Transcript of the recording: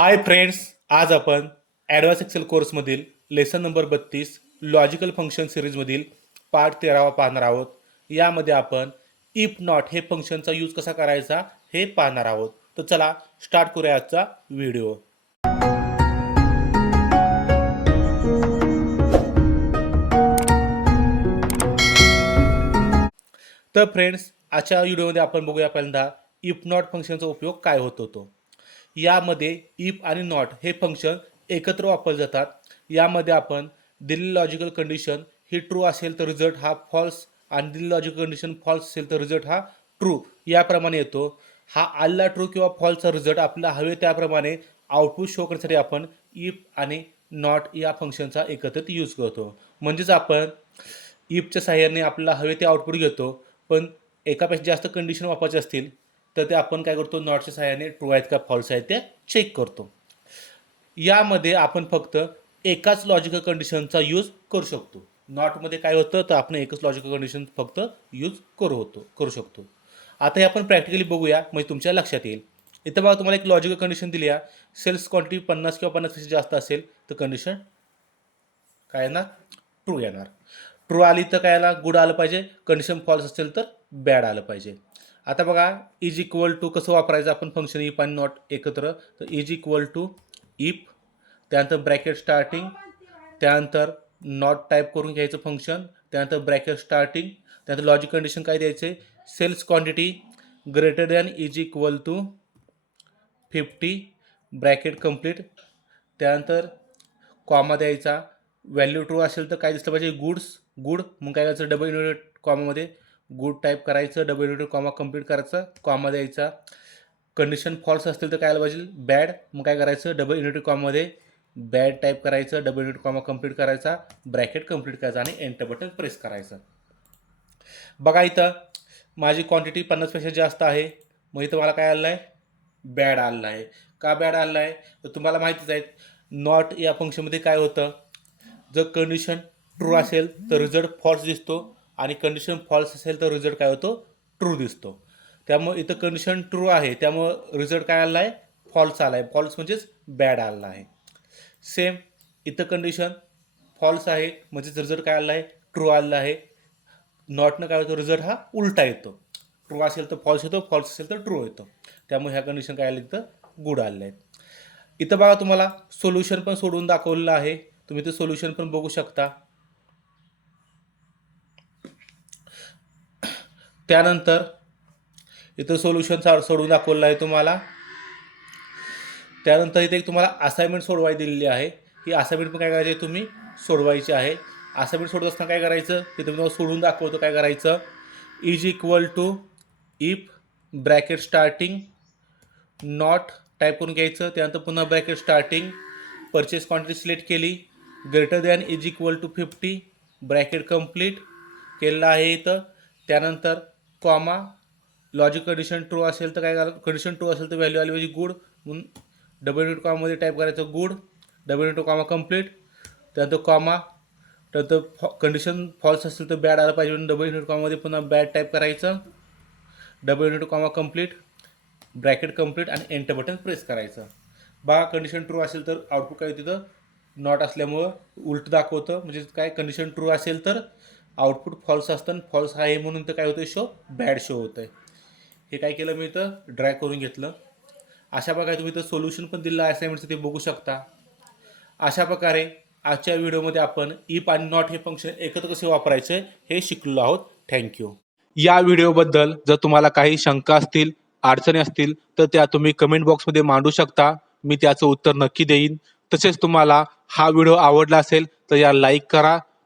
हाय friends आज आपण advance Excel कोर्समधील लेसन नंबर बत्तीस लॉजिकल फंक्शन सिरीजमधील पार्ट तेरावा पाहणार आहोत. यामध्ये आपण इफ नॉट हे फंक्शनचा यूज कसा करायचा हे पाहणार आहोत. तर चला स्टार्ट करूया आजचा व्हिडिओ तर फ्रेंड्स आजच्या व्हिडिओमध्ये आपण बघूया पहिल्यांदा इफ नॉट फंक्शनचा उपयोग काय होत होतो. यामध्ये इफ आणि नॉट हे फंक्शन एकत्र वापरले जातात. यामध्ये आपण दिलेली लॉजिकल कंडिशन ही ट्रू असेल तर रिझल्ट हा फॉल्स आणि दिलेली लॉजिकल कंडिशन फॉल्स असेल तर रिझल्ट हा ट्रू याप्रमाणे येतो. हा आल्ला ट्रू किंवा फॉल्सचा रिझल्ट आपल्याला हवे त्याप्रमाणे आउटपुट शो करण्यासाठी आपण इफ आणि नॉट या फंक्शनचा एकत्रित यूज करतो. म्हणजेच आपण इफच्या साह्याने आपल्याला हवे ते आउटपुट घेतो. पण एकापेक्षा जास्त कंडिशन वापरायचे असतील तर ते आपण काय करतो नॉटच्या साह्याने ट्रू आहेत का फॉल्स आहेत ते चेक करतो. यामध्ये आपण फक्त एकाच लॉजिकल कंडिशनचा यूज करू शकतो. नॉटमध्ये काय होतं तर आपण एकच लॉजिकल कंडिशन फक्त यूज करू होतो करू शकतो. आता हे आपण प्रॅक्टिकली बघूया म्हणजे तुमच्या लक्षात येईल. इथं बघा तुम्हाला एक लॉजिकल कंडिशन दिली आहे. सेल्स क्वांटिटी पन्नास किंवा पन्नासपेक्षा जास्त असेल तर कंडिशन काय येणार? ट्रू येणार. ट्रू आली तर काय आला? गुड आलं पाहिजे. कंडिशन फॉल्स असेल तर बॅड आलं पाहिजे. आता बघा इज इक्वल टू कसं वापरायचं आपण फंक्शन इफ आणि नॉट एकत्र? तर इज इक्वल टू इफ त्यानंतर ब्रॅकेट स्टार्टिंग त्यानंतर नॉट टाईप करून घ्यायचं फंक्शन त्यानंतर ब्रॅकेट स्टार्टिंग त्यानंतर लॉजिक कंडिशन काय द्यायचे? Sales quantity greater than is equal to fifty bracket complete त्यानंतर कॉमा द्यायचा. व्हॅल्यू ट्रू असेल तर काय दिसलं पाहिजे? गुड्स गुड मग काय करायचं? डबल युनिट कॉमामध्ये गुड टाईप करायचं डबल युनिट कॉमा कंप्लीट करायचं कॉमा द्यायचा. कंडिशन फॉल्स असतील तर काय आलं पाहिजे? बॅड मग काय करायचं? डबल युनिट कॉममध्ये बॅड टाईप करायचं डबल युनिट कॉमा कंप्लीट करायचा ब्रॅकेट कंप्लीट करायचा आणि एंटर बटन प्रेस करायचं. बघा इथं माझी क्वांटिटी पन्नासपेक्षा जास्त आहे. मग इथं मला काय आलं आहे बॅड आलेलं आहे का बॅड आलेलं आहे तर तुम्हाला माहितीच आहे नॉट या फंक्शनमध्ये काय होतं? जर कंडिशन ट्रू असेल तर रिझल्ट फॉल्स दिसतो. आणि कंडिशन फॉल्स असेल तर रिझल्ट काय होतो? ट्रू दिसतो. त्यामुळे इथं कंडिशन ट्रू आहे त्यामुळं रिझल्ट काय आला आहे? फॉल्स आला आहे. फॉल्स म्हणजेच बॅड आलेला आहे. सेम इथं कंडिशन फॉल्स आहे म्हणजेच रिझल्ट काय आला आहे? ट्रू आलेला आहे. नॉटनं काय होतं? रिझल्ट हा उलटा येतो. ट्रू असेल तर फॉल्स येतो फॉल्स असेल तर ट्रू येतो. त्यामुळे ह्या कंडिशन काय आलं इथं? गुड आलेलं आहे. इथं बघा तुम्हाला सोल्युशन पण सोडून दाखवलेलं आहे. तुम्ही ते सोल्युशन पण बघू शकता. त्यानंतर इथं सोल्युशन सोडून दाखवलेलं आहे तुम्हाला. त्यानंतर इथे एक तुम्हाला असाइनमेंट सोडवाय दिलेली आहे. ही असाइनमेंट पण काय करायची आहे तुम्ही? सोडवायची आहे. असाइनमेंट सोडत असताना काय करायचं? ते तुम्ही तुम्हाला सोडून दाखवतो काय करायचं? Is equal to if bracket starting not type करून घ्यायचं. त्यानंतर पुन्हा bracket starting purchase quantity select केली. Greater than is equal to fifty bracket complete केलेलं आहे इथं. त्यानंतर कॉमा लॉजिक कंडिशन ट्रू असेल तर काय झालं? कंडिशन ट्रू असेल तर व्हॅल्यू आली पाहिजे गुड म्हणून डबल इंटू कॉमामध्ये टाईप करायचं good double into comma complete त्यानंतर कॉमा त्यानंतर फॉ कंडिशन फॉल्स असेल तर बॅड आलं पाहिजे. म्हणून डबल इंटू कॉमामध्ये पुन्हा बॅड टाईप करायचं. Double into comma complete bracket complete आणि एंटर बटन प्रेस करायचं. बा कंडिशन ट्रू असेल तर आउटपुट काय तिथं? नॉट असल्यामुळं उलट दाखवतं. म्हणजे काय? कंडिशन ट्रू असेल तर आउटपुट फॉल्स असतं आणि फॉल्स आहे म्हणून तर काय होतं शो बॅड शो होतं आहे हे काय केलं मी इथं? ड्रॅग करून घेतलं. अशा प्रकारे तुम्ही इथं सोल्युशन पण दिलं आहे असाइनमेंटचं ते बघू शकता. अशा प्रकारे आजच्या व्हिडिओमध्ये आपण इप आणि नॉट हे फंक्शन एकत्र कसे वापरायचे हे शिकलो आहोत. थँक्यू या व्हिडिओबद्दल जर तुम्हाला काही शंका असतील अडचणी असतील तर त्या तुम्ही कमेंट बॉक्समध्ये मांडू शकता. मी त्याचं उत्तर नक्की देईन. तसेच तुम्हाला हा व्हिडिओ आवडला असेल तर या लाईक करा.